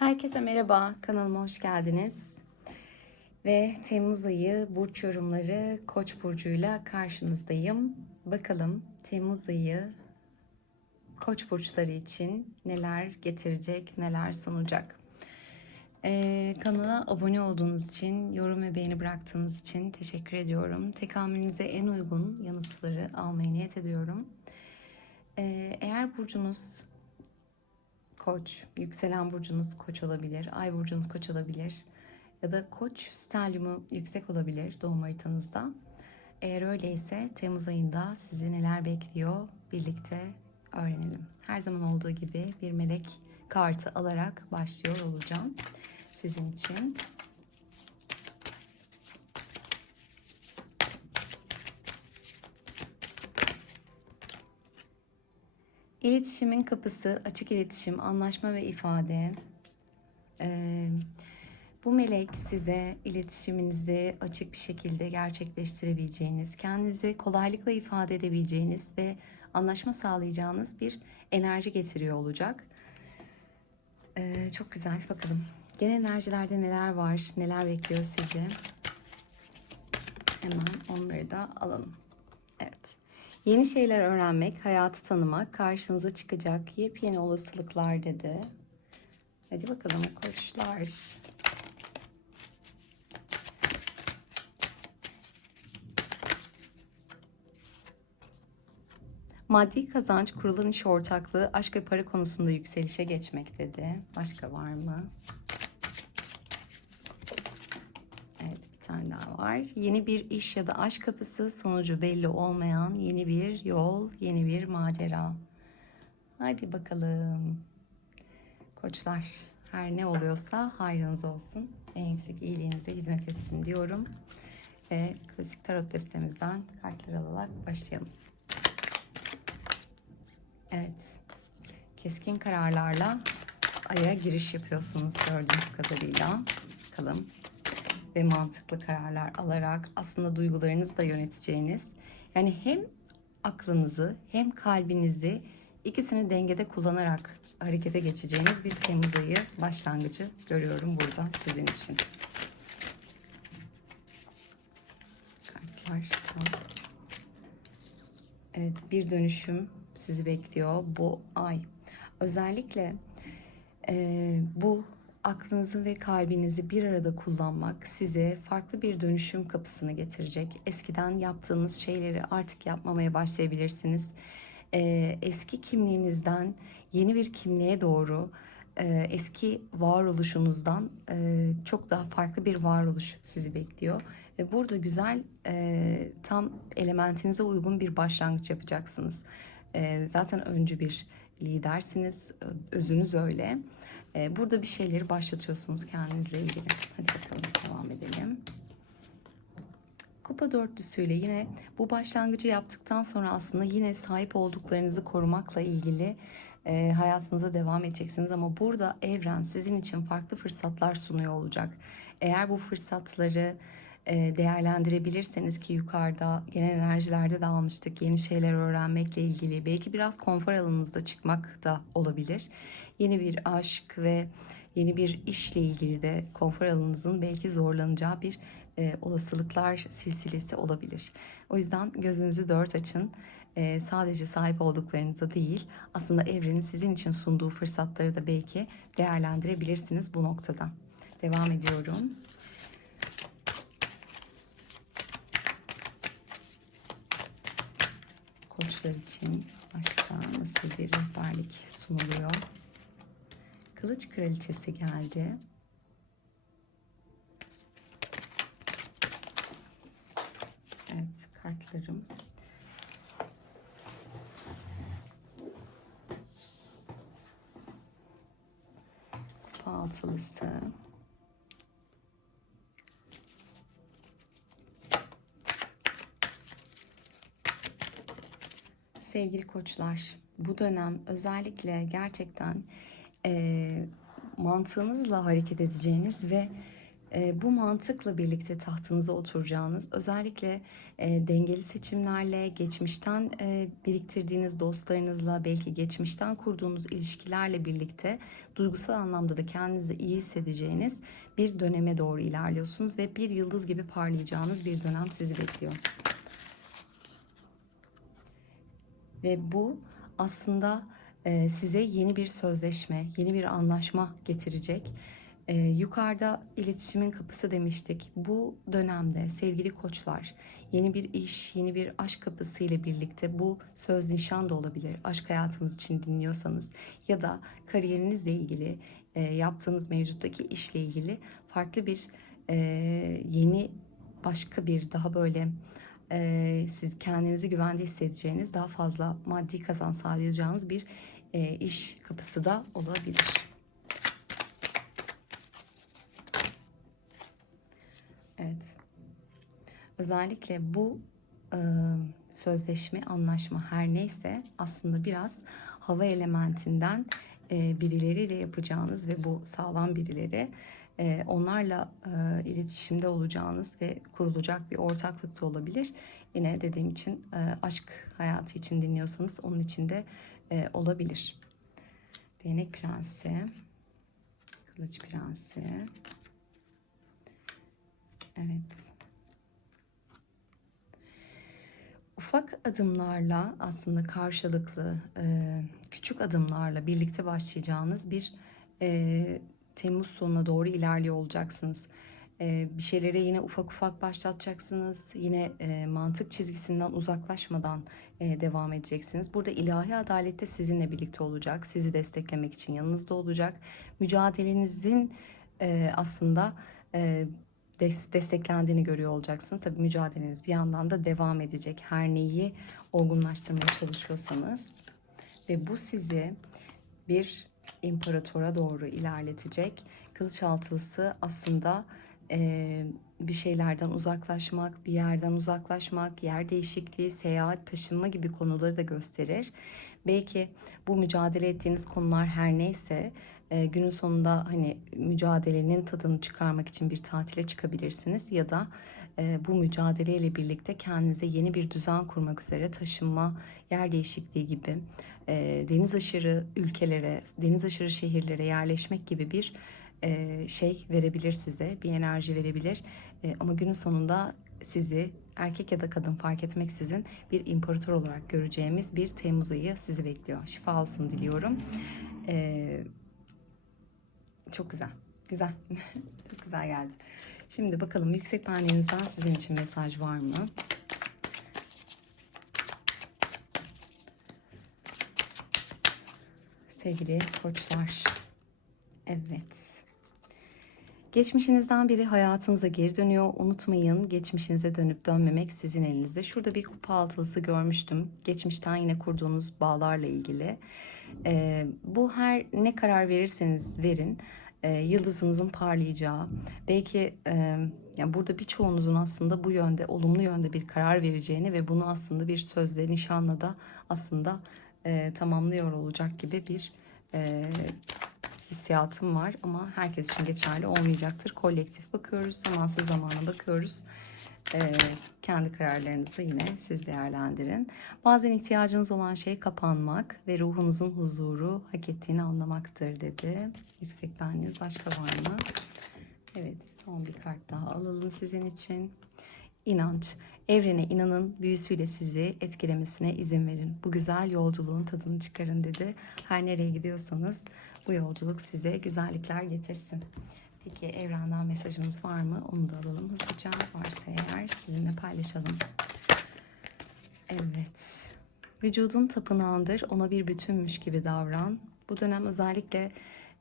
Herkese merhaba, kanalıma hoş geldiniz. Ve Temmuz ayı burç yorumları Koç burcuyla karşınızdayım. Bakalım Temmuz ayı Koç burçları için neler getirecek, neler sunacak. Ee, kanala abone olduğunuz için, yorum ve beğeni bıraktığınız için teşekkür ediyorum. Tekamülünüze en uygun yanıtları almaya niyet ediyorum. Ee, eğer burcunuz Koç, yükselen burcunuz koç olabilir, ay burcunuz koç olabilir ya da koç stelyumu yüksek olabilir doğum haritanızda. Eğer öyleyse Temmuz ayında sizi neler bekliyor birlikte öğrenelim. Her zaman olduğu gibi bir melek kartı alarak başlıyor olacağım sizin için. İletişimin kapısı, açık iletişim, anlaşma ve ifade. Ee, bu melek size iletişiminizi açık bir şekilde gerçekleştirebileceğiniz, kendinizi kolaylıkla ifade edebileceğiniz ve anlaşma sağlayacağınız bir enerji getiriyor olacak. Ee, çok güzel bakalım. Genel enerjilerde neler var, neler bekliyor sizi? Hemen onları da alalım. Yeni şeyler öğrenmek, hayatı tanımak, karşınıza çıkacak yepyeni olasılıklar dedi. Hadi bakalım koçlar. Maddi kazanç, kurulan iş ortaklığı, aşk ve para konusunda yükselişe geçmek dedi. Başka var mı? Evet bir tane daha var. Yeni bir iş ya da aşk kapısı sonucu belli olmayan yeni bir yol, yeni bir macera. Hadi bakalım. Koçlar her ne oluyorsa hayrınız olsun. En yüksek iyiliğinize hizmet etsin diyorum. Ve klasik tarot destemizden kartlar alarak başlayalım. Evet. Keskin kararlarla aya giriş yapıyorsunuz gördüğünüz kadarıyla. Bakalım ve mantıklı kararlar alarak aslında duygularınızı da yöneteceğiniz yani hem aklınızı hem kalbinizi ikisini dengede kullanarak harekete geçeceğiniz bir Temmuz ayı başlangıcı görüyorum burada sizin için. Kartlar tam. Evet bir dönüşüm sizi bekliyor bu ay. Özellikle e, bu aklınızı ve kalbinizi bir arada kullanmak size farklı bir dönüşüm kapısını getirecek. Eskiden yaptığınız şeyleri artık yapmamaya başlayabilirsiniz. Ee, eski kimliğinizden yeni bir kimliğe doğru e, eski varoluşunuzdan e, çok daha farklı bir varoluş sizi bekliyor. Ve burada güzel e, tam elementinize uygun bir başlangıç yapacaksınız. E, zaten öncü bir lidersiniz, özünüz öyle. Ee, burada bir şeyleri başlatıyorsunuz kendinizle ilgili. Hadi bakalım devam edelim. Kupa dörtlüsüyle yine bu başlangıcı yaptıktan sonra aslında yine sahip olduklarınızı korumakla ilgili e, hayatınıza devam edeceksiniz. Ama burada evren sizin için farklı fırsatlar sunuyor olacak. Eğer bu fırsatları değerlendirebilirseniz ki yukarıda genel enerjilerde de almıştık yeni şeyler öğrenmekle ilgili belki biraz konfor alanınızda çıkmak da olabilir. Yeni bir aşk ve yeni bir işle ilgili de konfor alanınızın belki zorlanacağı bir e, olasılıklar silsilesi olabilir. O yüzden gözünüzü dört açın. E, sadece sahip olduklarınıza değil aslında evrenin sizin için sunduğu fırsatları da belki değerlendirebilirsiniz bu noktada. Devam ediyorum. Koçlar için başka nasıl bir rehberlik sunuluyor? Kılıç kraliçesi geldi. Evet kartlarım. Altılısı. Sevgili koçlar bu dönem özellikle gerçekten e, mantığınızla hareket edeceğiniz ve E, bu mantıkla birlikte tahtınıza oturacağınız, özellikle e, dengeli seçimlerle, geçmişten e, biriktirdiğiniz dostlarınızla, belki geçmişten kurduğunuz ilişkilerle birlikte duygusal anlamda da kendinizi iyi hissedeceğiniz bir döneme doğru ilerliyorsunuz ve bir yıldız gibi parlayacağınız bir dönem sizi bekliyor. Ve bu aslında e, size yeni bir sözleşme, yeni bir anlaşma getirecek. E, yukarıda iletişimin kapısı demiştik. Bu dönemde sevgili koçlar yeni bir iş, yeni bir aşk kapısı ile birlikte bu söz nişan da olabilir. Aşk hayatınız için dinliyorsanız ya da kariyerinizle ilgili e, yaptığınız mevcuttaki işle ilgili farklı bir e, yeni başka bir daha böyle e, siz kendinizi güvende hissedeceğiniz daha fazla maddi kazanç sağlayacağınız bir e, iş kapısı da olabilir. Evet. Özellikle bu e, sözleşme, anlaşma her neyse aslında biraz hava elementinden e, birileriyle yapacağınız ve bu sağlam birileri onlarla e, iletişimde olacağınız ve kurulacak bir ortaklık da olabilir. Yine dediğim için e, aşk hayatı için dinliyorsanız onun için de e, olabilir. Değnek prensi, kılıç prensi. Evet. Ufak adımlarla aslında karşılıklı e, küçük adımlarla birlikte başlayacağınız bir e, Temmuz sonuna doğru ilerliyor olacaksınız. E, bir şeylere yine ufak ufak başlatacaksınız. Yine e, mantık çizgisinden uzaklaşmadan e, devam edeceksiniz. Burada ilahi adalet de sizinle birlikte olacak. Sizi desteklemek için yanınızda olacak. Mücadelenizin e, aslında e, des- desteklendiğini görüyor olacaksınız. Tabii mücadeleniz bir yandan da devam edecek. Her neyi olgunlaştırmaya çalışıyorsanız ve bu sizi bir imparatora doğru ilerletecek. Kılıç altılısı aslında e, bir şeylerden uzaklaşmak, bir yerden uzaklaşmak, yer değişikliği, seyahat, taşınma gibi konuları da gösterir. Belki bu mücadele ettiğiniz konular her neyse e, günün sonunda hani mücadelenin tadını çıkarmak için bir tatile çıkabilirsiniz ya da bu mücadeleyle birlikte kendinize yeni bir düzen kurmak üzere taşınma, yer değişikliği gibi e, deniz aşırı ülkelere, deniz aşırı şehirlere yerleşmek gibi bir e, şey verebilir size, bir enerji verebilir. E, ama günün sonunda sizi erkek ya da kadın fark etmeksizin bir imparator olarak göreceğimiz bir Temmuz ayı sizi bekliyor. Şifa olsun diliyorum. E, çok güzel, güzel, çok güzel geldi. Şimdi bakalım yüksek benliğinizden sizin için mesaj var mı? Sevgili koçlar. Evet. Geçmişinizden biri hayatınıza geri dönüyor. Unutmayın geçmişinize dönüp dönmemek sizin elinizde. Şurada bir kupa altılısı görmüştüm. Geçmişten yine kurduğunuz bağlarla ilgili. Ee, bu her ne karar verirseniz verin. E, yıldızınızın parlayacağı, belki e, yani burada birçoğunuzun aslında bu yönde olumlu yönde bir karar vereceğini ve bunu aslında bir sözle, nişanla da aslında e, tamamlıyor olacak gibi bir e, hissiyatım var ama herkes için geçerli olmayacaktır. Kolektif bakıyoruz, zamansız zamana bakıyoruz. Ee, kendi kararlarınızı yine siz değerlendirin. Bazen ihtiyacınız olan şey kapanmak ve ruhunuzun huzuru hak ettiğini anlamaktır dedi. Yüksek benliğiniz başka var mı? Evet son bir kart daha alalım sizin için. İnanç. Evrene inanın, büyüsüyle sizi etkilemesine izin verin. Bu güzel yolculuğun tadını çıkarın dedi. Her nereye gidiyorsanız bu yolculuk size güzellikler getirsin. Peki evrenden mesajınız var mı? Onu da alalım hızlıca. Sizinle paylaşalım. Evet. Vücudun tapınağındır. Ona bir bütünmüş gibi davran. Bu dönem özellikle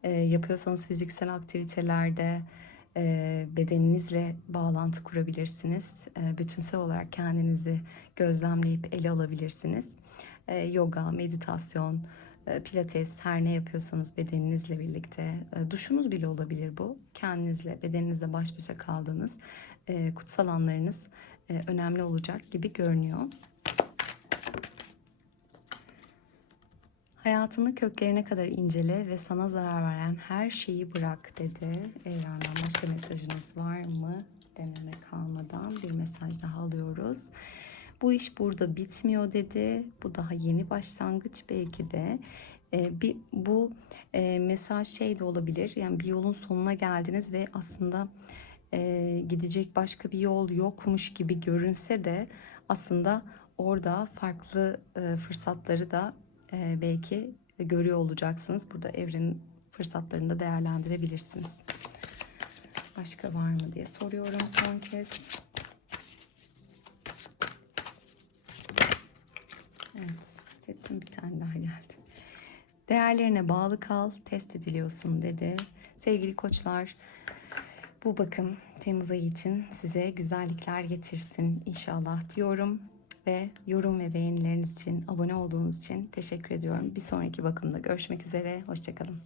e, yapıyorsanız fiziksel aktivitelerde e, bedeninizle bağlantı kurabilirsiniz. E, bütünsel olarak kendinizi gözlemleyip ele alabilirsiniz. E, yoga, meditasyon, e, pilates her ne yapıyorsanız bedeninizle birlikte e, duşunuz bile olabilir bu. Kendinizle, bedeninizle baş başa kaldığınız e, kutsal anlarınız önemli olacak gibi görünüyor. Hayatını köklerine kadar incele ve sana zarar veren her şeyi bırak dedi. Evrenden başka mesajınız var mı? Deneme kalmadan bir mesaj daha alıyoruz. Bu iş burada bitmiyor dedi. Bu daha yeni başlangıç belki de. Ee, bir bu e, mesaj şey de olabilir. Yani bir yolun sonuna geldiniz ve aslında e, gidecek başka bir yol yokmuş gibi görünse de aslında orada farklı e, fırsatları da e, belki görüyor olacaksınız. Burada evrenin fırsatlarını da değerlendirebilirsiniz. Başka var mı diye soruyorum son kez. Evet, hissettim bir tane daha geldi. Değerlerine bağlı kal, test ediliyorsun dedi. Sevgili koçlar, bu bakım Temmuz ayı için size güzellikler getirsin inşallah diyorum. Ve yorum ve beğenileriniz için, abone olduğunuz için teşekkür ediyorum. Bir sonraki bakımda görüşmek üzere, hoşçakalın.